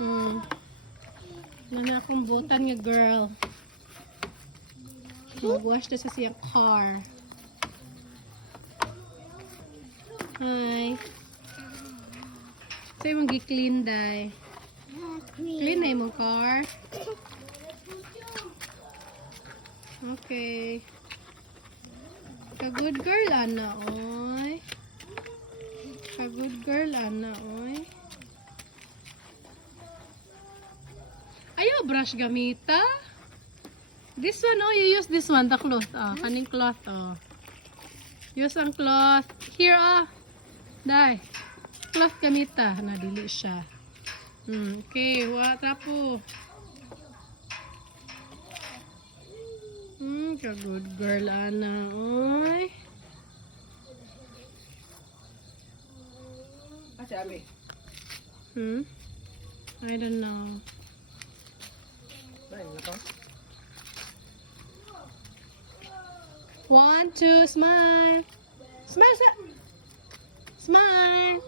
Nana akong butan nga girl. Mag-wash na sa siyang car. Hi. Sa'yo mong gi-clean, day. Clean na yung car. Okay. Ka-good girl, Ana, oy. Ka-good girl, Ana, oy. Ayaw brush gamita. This one, oh, you use this one, the cloth, oh. Kaning cloth, oh. Use ang cloth. Here, ah. Day. Cloth gamita. Nadili siya. Okay, tapo. Ka-good girl, Ana, oy. Kasi abi. I don't know. Baik na to. 1, 2, smile. Smile, smile.